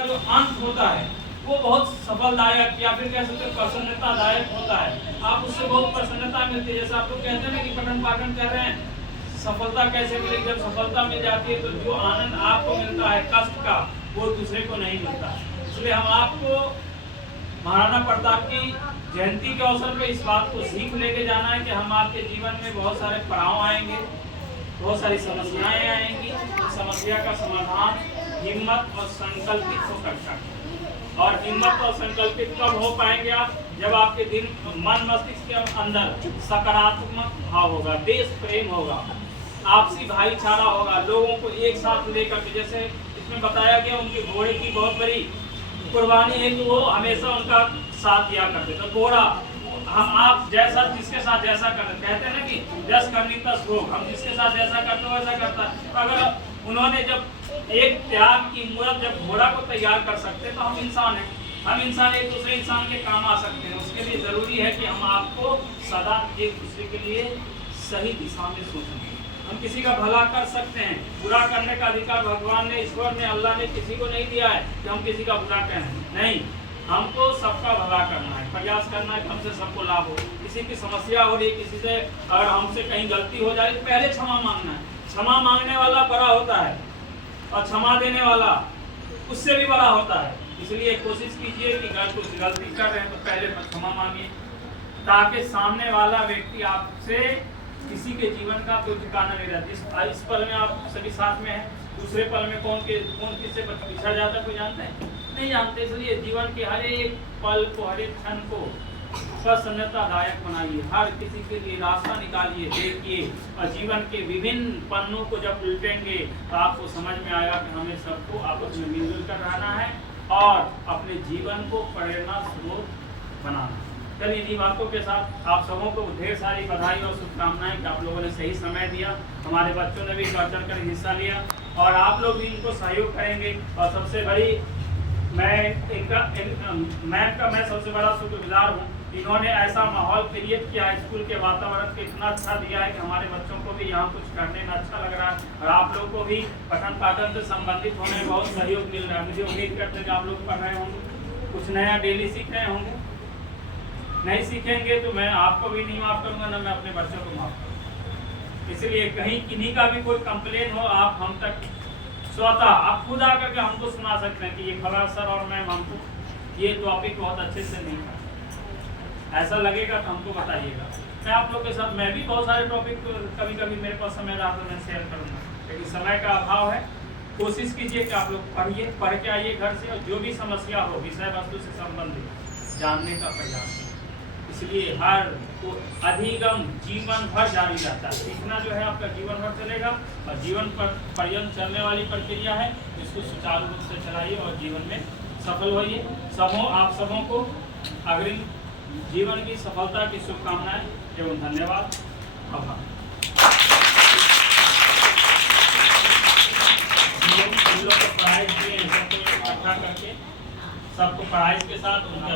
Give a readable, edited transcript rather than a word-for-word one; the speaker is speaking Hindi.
का जो अंत होता है वो बहुत सफलदायक या फिर कह सकते हैं प्रसन्नतादायक होता है। आप उससे बहुत प्रसन्नता मिलती है। जैसे आप लोग कहते हैं ना कि पठन पाठन कर रहे हैं, सफलता कैसे मिलेगी? जब सफलता मिल जाती है तो जो आनंद आपको मिलता है कष्ट का, वो दूसरे को नहीं मिलता। इसलिए हम आपको महाराणा प्रताप की जयंती के अवसर पे इस बात को सीख लेके जाना है कि हम आपके जीवन में बहुत सारे पड़ाव आएंगे, बहुत सारी समस्याएं आएंगी। समस्या का समाधान हिम्मत और संकल्पित होकर करें। और हिम्मत और संकल्पित कब हो पाएंगे आप? जब आपके दिन मन मस्तिष्क के अंदर सकारात्मक भाव होगा, देश प्रेम होगा, आपसी भाईचारा होगा, लोगों को एक साथ लेकर के। जैसे इसमें बताया गया उनके घोड़े की बहुत बड़ी कुर्बानी है कि वो हमेशा उनका साथ दिया करते। तो घोड़ा हम आप जैसा जिसके साथ जैसा करते, कहते हैं ना कि जस करनी तस भोग, हम जिसके साथ जैसा करते हो वैसा करता है। अगर उन्होंने जब एक त्याग की मूर्त जब घोड़ा को तैयार कर सकते तो हम इंसान हैं, हम इंसान एक दूसरे इंसान के काम आ सकते हैं। उसके लिए जरूरी है कि हम आपको सदा एक दूसरे के लिए सही दिशा में सोचें। हम किसी का भला कर सकते हैं, बुरा करने का अधिकार भगवान ने, ईश्वर ने, अल्लाह ने किसी को नहीं दिया है कि हम किसी का बुरा करें। नहीं, हमको सबका भला करना है, प्रयास करना है कि हमसे सबको लाभ हो। किसी की समस्या हो रही है, किसी से अगर हमसे कहीं गलती हो जाए तो पहले क्षमा मांगना है। क्षमा मांगने वाला बड़ा होता है और क्षमा देने वाला उससे भी बड़ा होता है। इसलिए कोशिश कीजिए कि अगर कुछ गलती कर रहे हैं तो पहले क्षमा मांगिए, ताकि सामने वाला व्यक्ति आपसे किसी के जीवन का कोई ठिकाना नहीं रहता। इस पल में आप सभी साथ में हैं, दूसरे पल में कौन किससे पिछड़ जाता है कोई जानते हैं? नहीं जानते। इसलिए जीवन के हर एक पल को, हर एक क्षण को प्रसन्नतादायक बनाइए, हर किसी के लिए रास्ता निकालिए, देखिए। और जीवन के विभिन्न पन्नों को जब उल्टेंगे तो आपको समझ में आएगा कि हमें सबको आपस में मिलजुल कर रहना है और अपने जीवन को प्रेरणा स्रोत बनाना है। चलिए इन्हीं बातों के साथ आप सबों को ढेर सारी बधाई और शुभकामनाएं कि आप लोगों ने सही समय दिया, हमारे बच्चों ने भी बढ़ चढ़ कर हिस्सा लिया और आप लोग भी इनको सहयोग करेंगे। और सबसे बड़ी मैम का मैं सबसे बड़ा शुक्रगुजार हूँ। इन्होंने ऐसा माहौल क्रिएट किया, स्कूल के वातावरण को इतना अच्छा दिया है कि हमारे बच्चों को भी यहाँ कुछ करने में अच्छा लग रहा है और आप लोग को भी पठन पाठन से संबंधित होने में बहुत सहयोग मिल रहा है। मुझे उम्मीद करते हैं कि आप लोग पढ़ रहे होंगे, कुछ नया डेली सीख रहे होंगे। नहीं सीखेंगे तो मैं आपको भी नहीं माफ करूंगा, ना मैं अपने बच्चों को माफ करूंगा। इसलिए कहीं किन्हीं का भी कोई कंप्लेन हो, आप हम तक स्वतः आप खुद आकर के हमको सुना सकते हैं कि ये फला सर और मैम हमको ये टॉपिक बहुत अच्छे से नहीं था। ऐसा लगेगा तो हमको बताइएगा। मैं आप लोग के साथ मैं भी बहुत सारे टॉपिक कभी कभी मेरे पास समय रहा तो मैं शेयर करूँगा, लेकिन समय का अभाव है। कोशिश कीजिए कि आप लोग पढ़िए, पढ़ के आइए घर से, और जो भी समस्या हो विषय वस्तु से संबंधित जानने का प्रयास। इसलिए हर को अधिगम जीवन भर जारी रहता है। सीखना जो है आपका जीवन भर चलेगा और जीवन पर पर्यंत चलने वाली प्रक्रिया है। इसको सुचारू रूप से चलाइए और जीवन में सफल होइए। आप सबों को अग्रिम जीवन की सफलता की शुभकामनाएं एवं धन्यवाद। आभार। पढ़ाई किए सबको इकट्ठा करके सबको पढ़ाई के साथ उनका